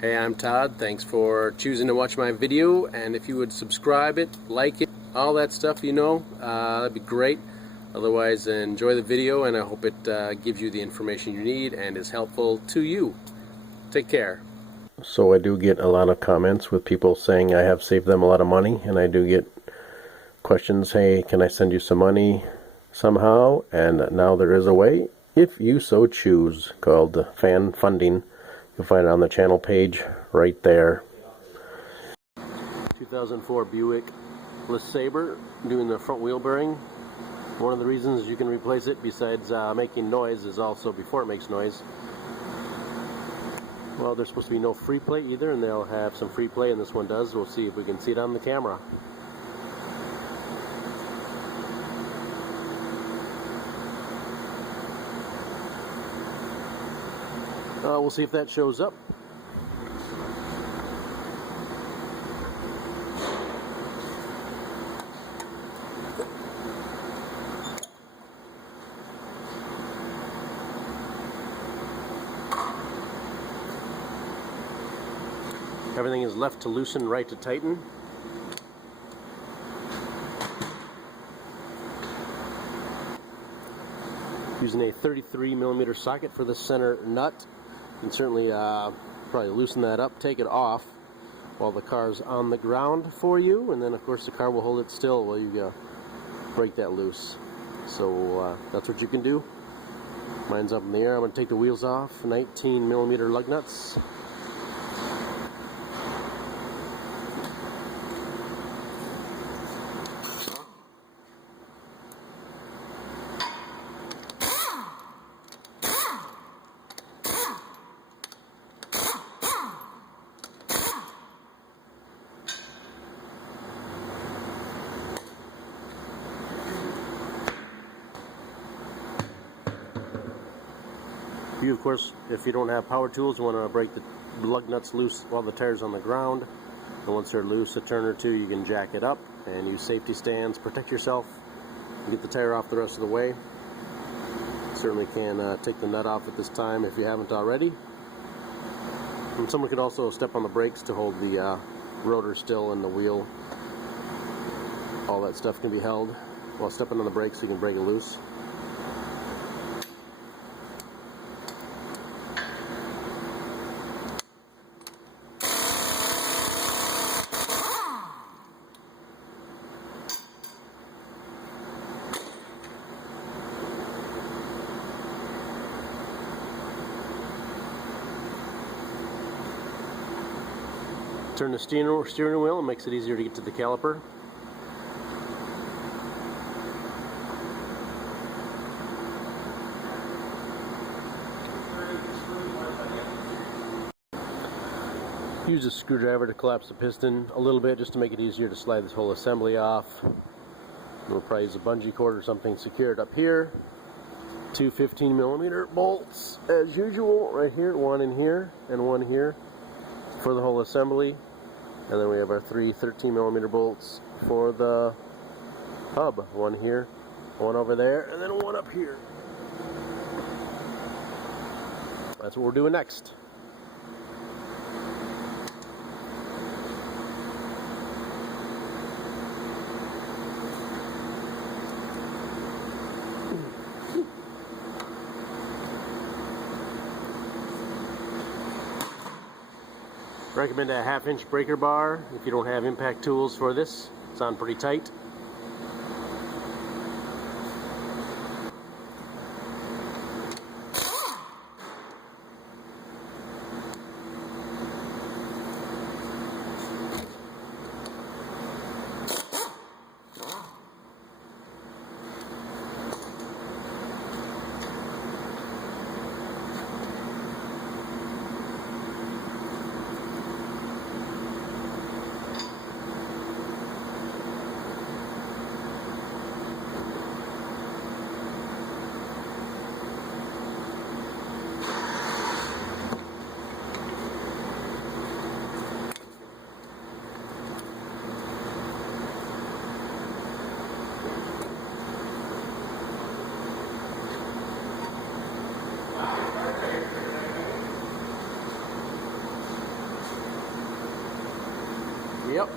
Hey, I'm Todd. Thanks for choosing to watch my video, and if you would subscribe it, like it, all that stuff, that'd be great. Otherwise, enjoy the video, and I hope it gives you the information you need and is helpful to you. Take care. So I do get a lot of comments with people saying I have saved them a lot of money, and I do get questions, hey, can I send you some money somehow? And now there is a way, if you so choose, called fan funding. You'll find it on the channel page right there. 2004 Buick Lesabre, doing the front wheel bearing. One of the reasons you can replace it, besides making noise, is also before it makes noise. Well, there's supposed to be no free play either, and they'll have some free play, and this one does. We'll see if we can see it on the camera. We'll see if that shows up. Everything is left to loosen, right to tighten. Using a 33mm socket for the center nut. You can certainly probably loosen that up, take it off while the car's on the ground for you, and then of course the car will hold it still while you break that loose. So that's what you can do. Mine's up in the air. I'm going to take the wheels off. 19mm lug nuts. You, of course, if you don't have power tools, you want to break the lug nuts loose while the tire's on the ground. And once they're loose, a turn or two, you can jack it up and use safety stands, protect yourself, and get the tire off the rest of the way. Certainly can take the nut off at this time if you haven't already. And someone could also step on the brakes to hold the rotor still and the wheel. All that stuff can be held while stepping on the brakes so you can break it loose. Turn the steering wheel, and makes it easier to get to the caliper. Use a screwdriver to collapse the piston a little bit just to make it easier to slide this whole assembly off. And we'll probably use a bungee cord or something secured up here. Two 15mm bolts as usual, right here, one in here and one here for the whole assembly. And then we have our three 13mm bolts for the hub. One here, one over there, and then one up here. That's what we're doing next. Recommend a 1/2-inch breaker bar if you don't have impact tools for this. It's on pretty tight. Yep.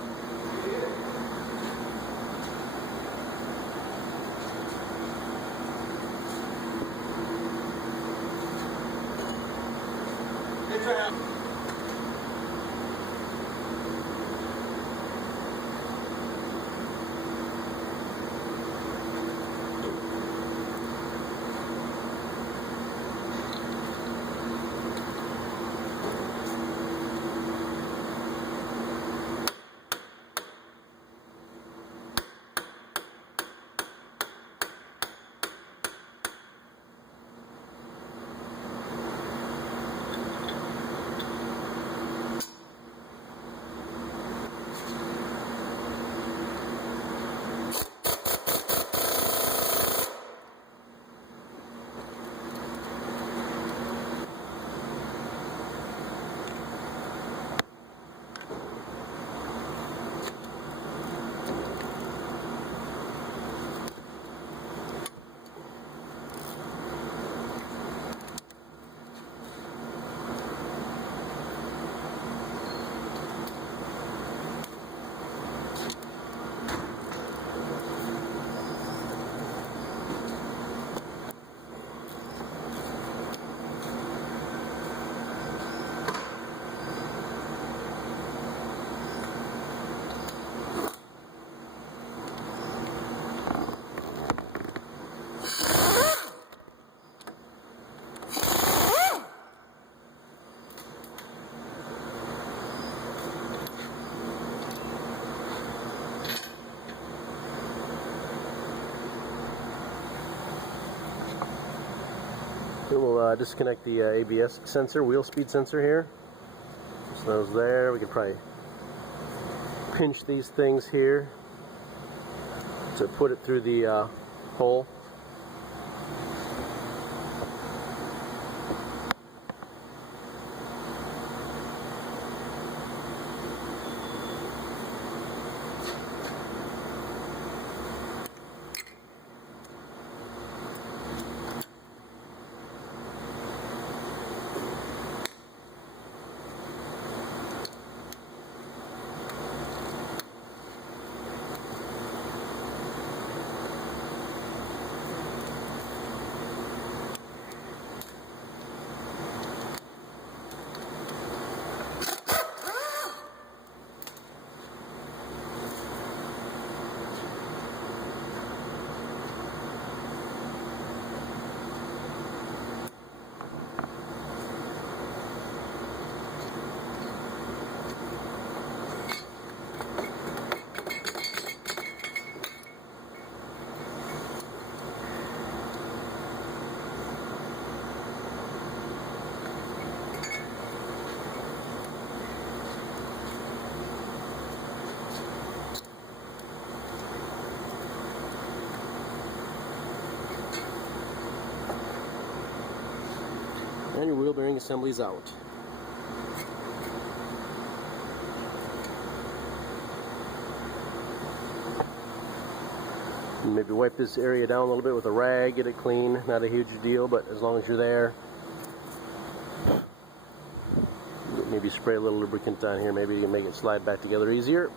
Then we'll disconnect the ABS sensor, wheel speed sensor here. So those there. We can probably pinch these things here to put it through the hole. And your wheel bearing assembly is out. Maybe wipe this area down a little bit with a rag, get it clean. Not a huge deal, but as long as you're there. Maybe spray a little lubricant on here, maybe you can make it slide back together easier.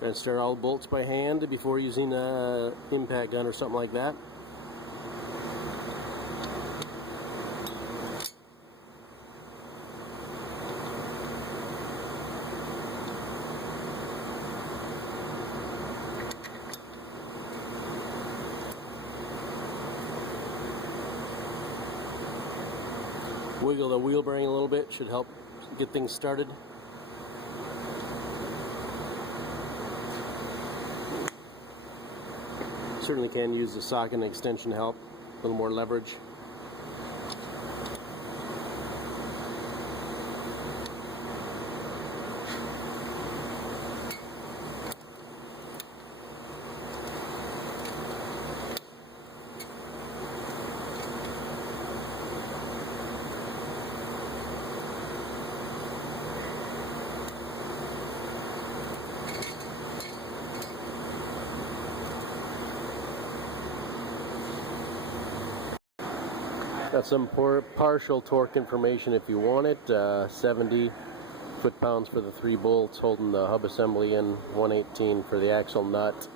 Try to start all the bolts by hand before using an impact gun or something like that. Wiggle the wheel bearing a little bit, should help get things started. Certainly can use the socket and extension to help, a little more leverage. Got some partial torque information if you want it. 70 foot-pounds for the 3 bolts holding the hub assembly in, 118 for the axle nut.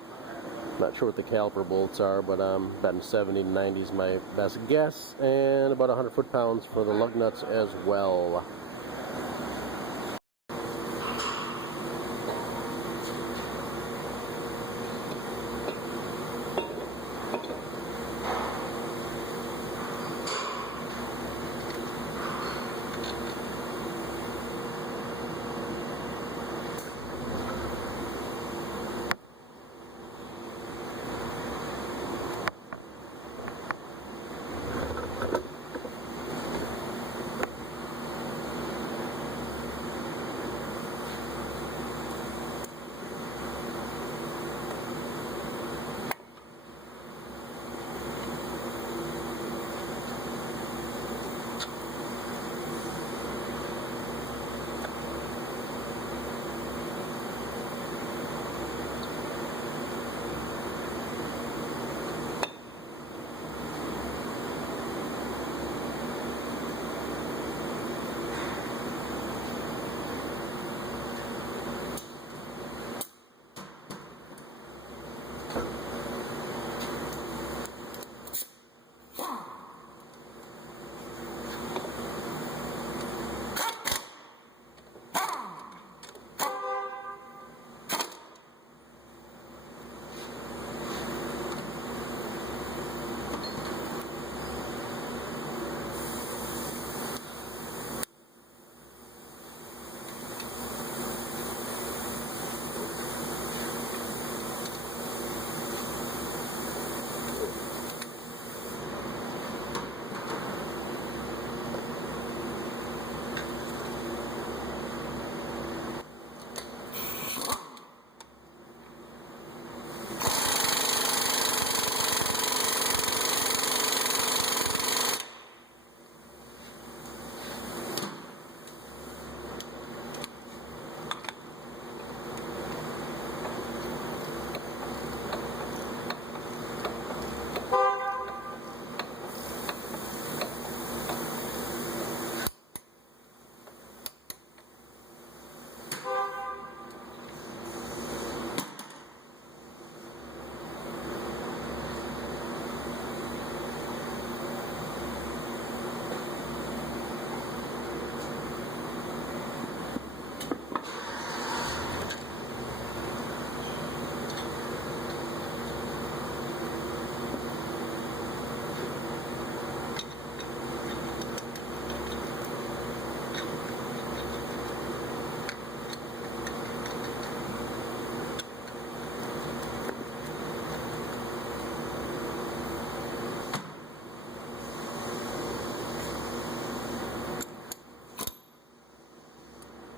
Not sure what the caliper bolts are, but betting 70 to 90 is my best guess. And about 100 foot-pounds for the lug nuts as well.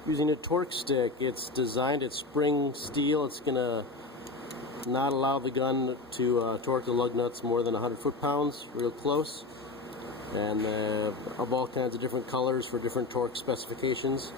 Using a torque stick, it's designed, it's spring steel, it's going to not allow the gun to torque the lug nuts more than 100 foot-pounds, real close. And of all kinds of different colors for different torque specifications.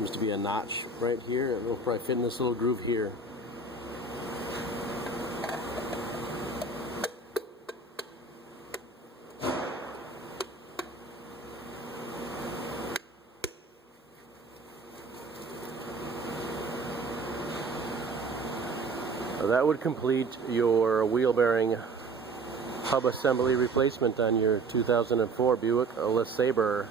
seems to be a notch right here. It'll probably fit in this little groove here. So that would complete your wheel bearing hub assembly replacement on your 2004 Buick Lesabre.